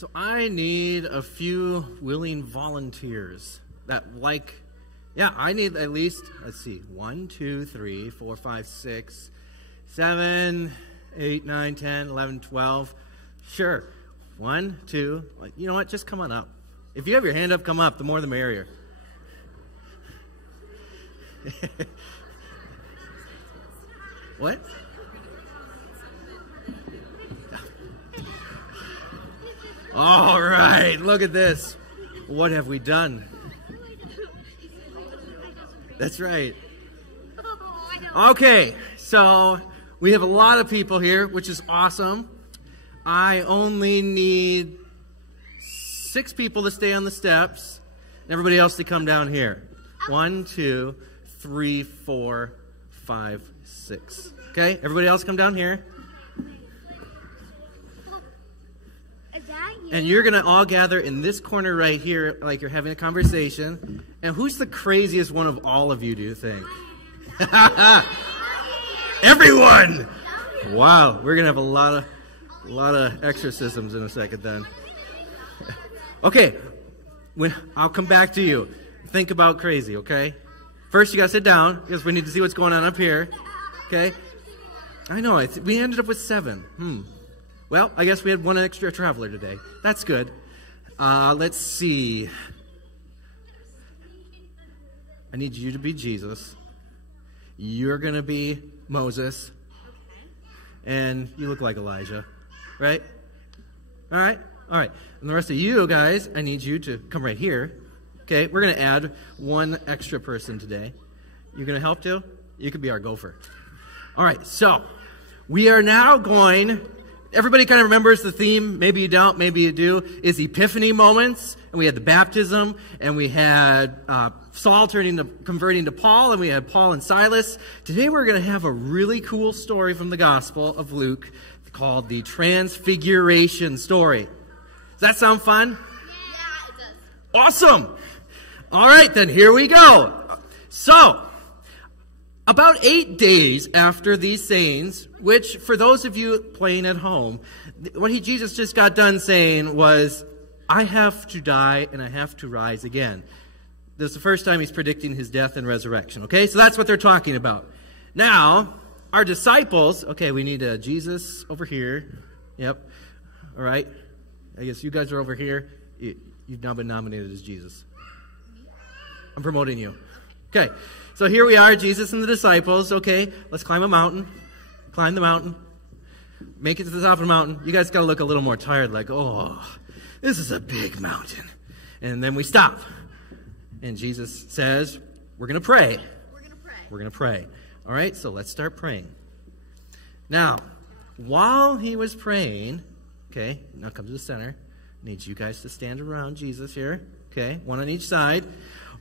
So I need a few willing volunteers that I need at least, let's see, 1, 2, 3, 4, 5, 6, 7, 8, 9, 10, 11, 12. Sure. 1, 2, you know what? Just come on up. If you have your hand up, come up. The more the merrier. What? All right, look at this. What have we done? That's right. Okay, so we have a lot of people here, which is awesome. I only need 6 people to stay on the steps, and everybody else to come down here. 1, 2, 3, 4, 5, 6. Okay, everybody else come down here. And you're going to all gather in this corner right here like you're having a conversation. And who's the craziest one of all of you, do you think? Everyone! Wow, we're going to have a lot of exorcisms in a second then. Okay, I'll come back to you. Think about crazy, okay? First, you got to sit down because we need to see what's going on up here. Okay? I know, we ended up with 7. Well, I guess we had 1 extra traveler today. That's good. Let's see. I need you to be Jesus. You're going to be Moses. And you look like Elijah. Right? All right? All right. And the rest of you guys, I need you to come right here. Okay? We're going to add 1 extra person today. You going to help too? You could be our gopher. All right. So, we are now going... Everybody kind of remembers the theme, maybe you don't, maybe you do, is Epiphany moments. And we had the baptism, and we had Saul converting to Paul, and we had Paul and Silas. Today we're going to have a really cool story from the Gospel of Luke called the Transfiguration story. Does that sound fun? Yeah, it does. Awesome! All right, then here we go. So, about 8 days after these sayings, which for those of you playing at home, what Jesus just got done saying was, I have to die and I have to rise again. This is the first time he's predicting his death and resurrection. Okay, so that's what they're talking about. Now, our disciples, okay, we need Jesus over here. Yep. All right. I guess you guys are over here. You've now been nominated as Jesus. I'm promoting you. Okay. So here we are, Jesus and the disciples. Okay, let's climb a mountain. Climb the mountain. Make it to the top of the mountain. You guys got to look a little more tired, like, oh, this is a big mountain. And then we stop. And Jesus says, we're going to pray. We're going to pray. We're going to pray. All right, so let's start praying. Now, while he was praying, okay, now come to the center. I need you guys to stand around Jesus here. Okay, 1 on each side.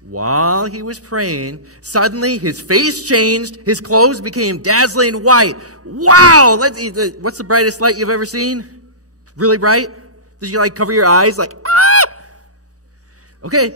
While he was praying, suddenly his face changed, his clothes became dazzling white. Wow! What's the brightest light you've ever seen? Really bright? Did you cover your eyes ah? Okay,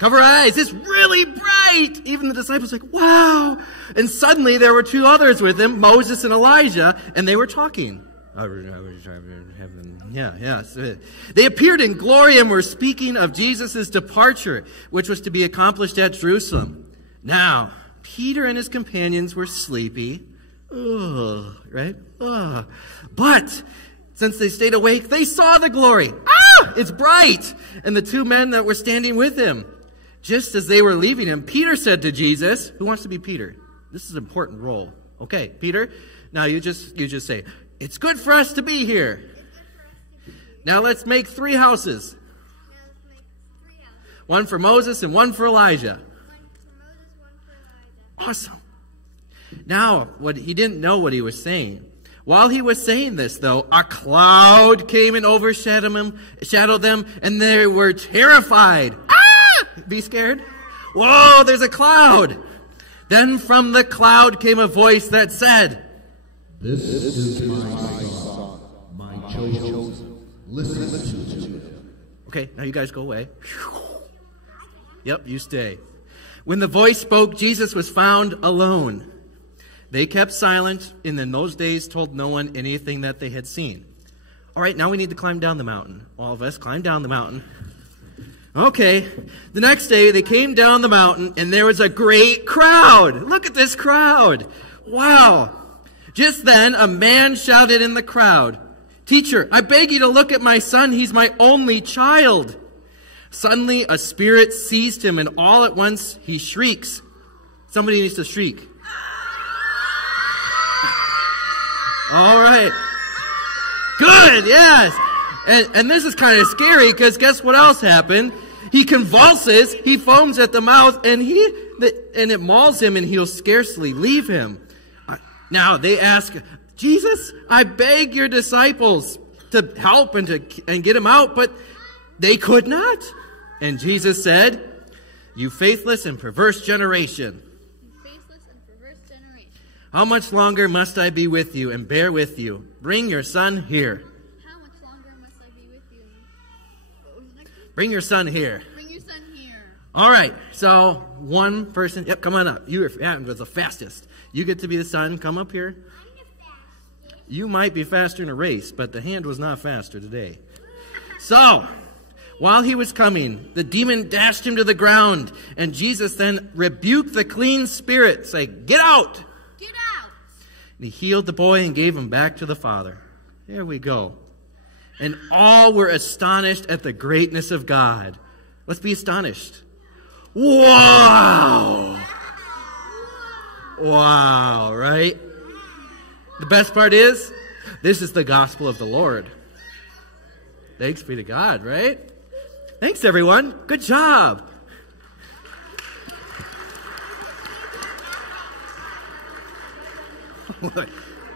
cover eyes. It's really bright. Even the disciples wow. And suddenly there were 2 others with him, Moses and Elijah, and they were talking. Yeah. They appeared in glory and were speaking of Jesus' departure, which was to be accomplished at Jerusalem. Now, Peter and his companions were sleepy. Right? But since they stayed awake, they saw the glory. It's bright! And the 2 men that were standing with him. Just as they were leaving him, Peter said to Jesus, who wants to be Peter? This is an important role. Okay, Peter, now you just say, it's good for us to be here. Now let's make 3 houses. One for Moses and one for Elijah. Awesome. Now, he didn't know what he was saying. While he was saying this, though, a cloud came and overshadowed them, and they were terrified. Be scared? Whoa, there's a cloud. Then from the cloud came a voice that said, This is my son, my chosen. Listen to him. Okay, now you guys go away. Yep, you stay. When the voice spoke, Jesus was found alone. They kept silent and in those days told no one anything that they had seen. All right, now we need to climb down the mountain. All of us climb down the mountain. Okay, the next day they came down the mountain and there was a great crowd. Look at this crowd. Wow. Just then a man shouted in the crowd, "Teacher, I beg you to look at my son. He's my only child." Suddenly a spirit seized him and all at once he shrieks. Somebody needs to shriek. All right. Good, yes. And this is kind of scary because guess what else happened? He convulses, he foams at the mouth, and it mauls him, and he'll scarcely leave him. Now they ask, "Jesus, I beg your disciples to help and get him out," but they could not. And Jesus said, "You faithless and perverse generation. How much longer must I be with you and bear with you? Bring your son here." How much longer must I be with you? What was the next one? Bring your son here. Bring your son here. All right, so one person, yep, come on up. You was the fastest. You get to be the son. Come up here. You might be faster in a race, but the hand was not faster today. So, while he was coming, the demon dashed him to the ground, and Jesus then rebuked the clean spirit, saying, "Get out!" Get out! And he healed the boy and gave him back to the father. There we go. And all were astonished at the greatness of God. Let's be astonished. Wow! Wow, right? The best part is, this is the gospel of the Lord. Thanks be to God, right? Thanks, everyone. Good job.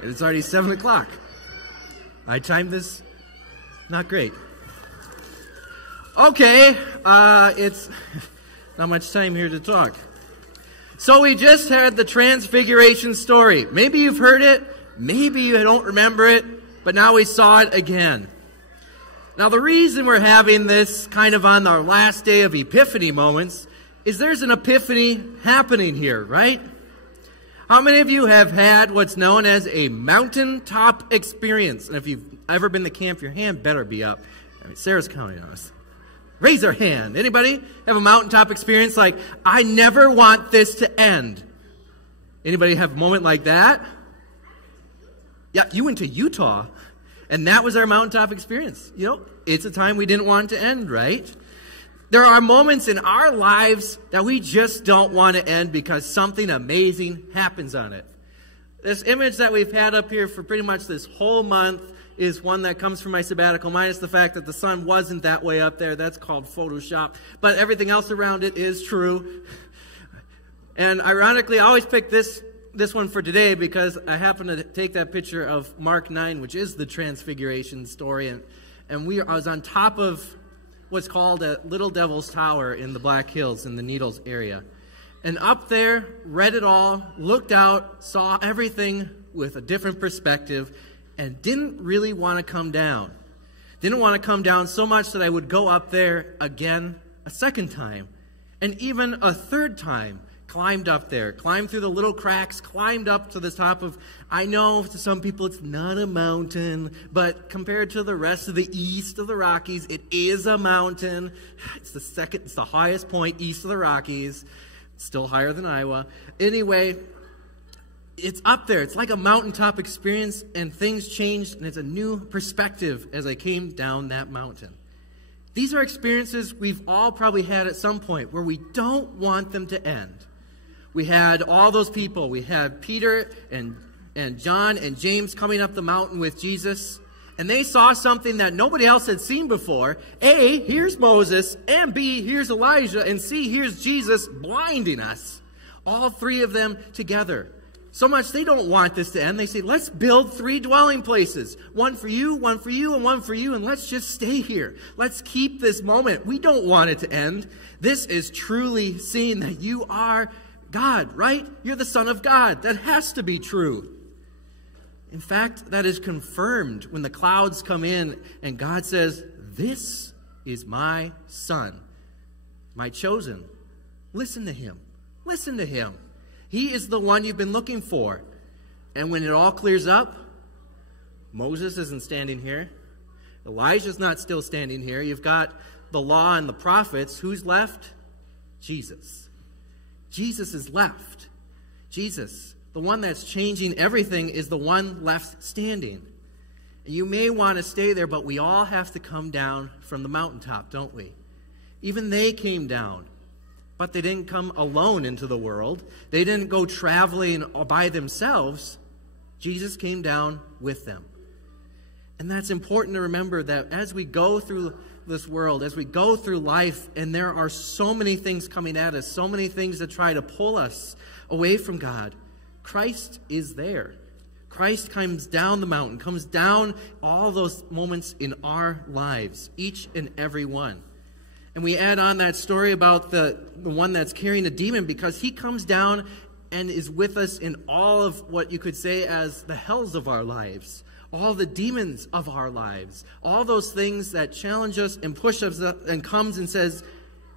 It's already 7 o'clock. I timed this not great. Okay, it's not much time here to talk. So we just heard the Transfiguration story. Maybe you've heard it, maybe you don't remember it, but now we saw it again. Now the reason we're having this kind of on our last day of Epiphany moments is there's an epiphany happening here, right? How many of you have had what's known as a mountaintop experience? And if you've ever been to camp, your hand better be up. I mean, Sarah's counting on us. Raise her hand. Anybody have a mountaintop experience like, I never want this to end? Anybody have a moment like that? Yeah, you went to Utah, and that was our mountaintop experience. You know, it's a time we didn't want it to end, right? There are moments in our lives that we just don't want to end because something amazing happens on it. This image that we've had up here for pretty much this whole month is one that comes from my sabbatical, minus the fact that the sun wasn't that way up there. That's called Photoshop. But everything else around it is true. And ironically, I always pick this one for today because I happen to take that picture of Mark 9, which is the Transfiguration story. And I was on top of what's called a Little Devil's Tower in the Black Hills in the Needles area. And up there, read it all, looked out, saw everything with a different perspective, and didn't really want to come down. Didn't want to come down so much that I would go up there again a second time. And even a third time, climbed up there, climbed through the little cracks, climbed up to the top of, I know to some people it's not a mountain, but compared to the rest of the east of the Rockies, it is a mountain. It's the highest point east of the Rockies. Still higher than Iowa. Anyway, it's up there. It's like a mountaintop experience, and things changed, and it's a new perspective as I came down that mountain. These are experiences we've all probably had at some point where we don't want them to end. We had all those people. We had Peter and John and James coming up the mountain with Jesus, and they saw something that nobody else had seen before. A, here's Moses, and B, here's Elijah, and C, here's Jesus blinding us. All three of them together. So much they don't want this to end. They say, let's build 3 dwelling places. One for you, and one for you, and let's just stay here. Let's keep this moment. We don't want it to end. This is truly seeing that you are God, right? You're the Son of God. That has to be true. In fact, that is confirmed when the clouds come in and God says, this is my Son, my chosen. Listen to him. Listen to him. He is the one you've been looking for. And when it all clears up, Moses isn't standing here. Elijah's not still standing here. You've got the law and the prophets. Who's left? Jesus. Jesus is left. Jesus, the one that's changing everything, is the one left standing. And you may want to stay there, but we all have to come down from the mountaintop, don't we? Even they came down, but they didn't come alone into the world. They didn't go traveling by themselves. Jesus came down with them. And that's important to remember, that as we go through this world, as we go through life, and there are so many things coming at us, so many things that try to pull us away from God, Christ is there. Christ comes down the mountain, comes down all those moments in our lives, each and every one. And we add on that story about the one that's carrying a demon, because he comes down and is with us in all of what you could say as the hells of our lives, all the demons of our lives, all those things that challenge us and push us up, and comes and says,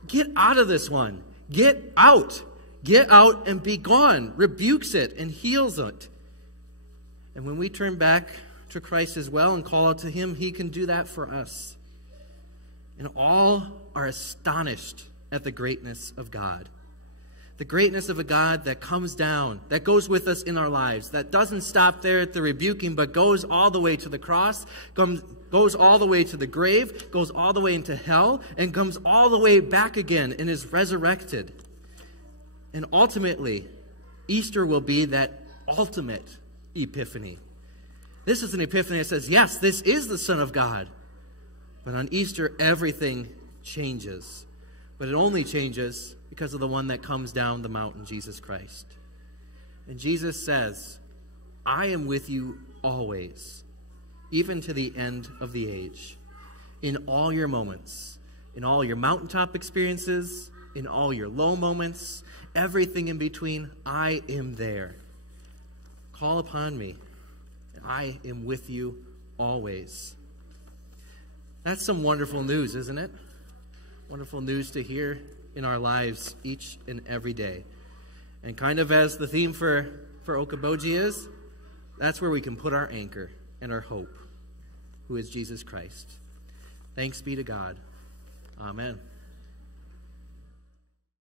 get out of this one. Get out and be gone. Rebukes it and heals it. And when we turn back to Christ as well and call out to him, he can do that for us. And all are astonished at the greatness of God. The greatness of a God that comes down, that goes with us in our lives, that doesn't stop there at the rebuking, but goes all the way to the cross, goes all the way to the grave, goes all the way into hell, and comes all the way back again and is resurrected. And ultimately, Easter will be that ultimate epiphany. This is an epiphany that says, yes, this is the Son of God. But on Easter, everything changes. But it only changes because of the one that comes down the mountain, Jesus Christ. And Jesus says, I am with you always, even to the end of the age, in all your moments, in all your mountaintop experiences, in all your low moments, everything in between. I am there. Call upon me. I am with you always. That's some wonderful news, isn't it? Wonderful news to hear in our lives each and every day. And kind of as the theme for Okoboji is, that's where we can put our anchor and our hope, who is Jesus Christ. Thanks be to God. Amen.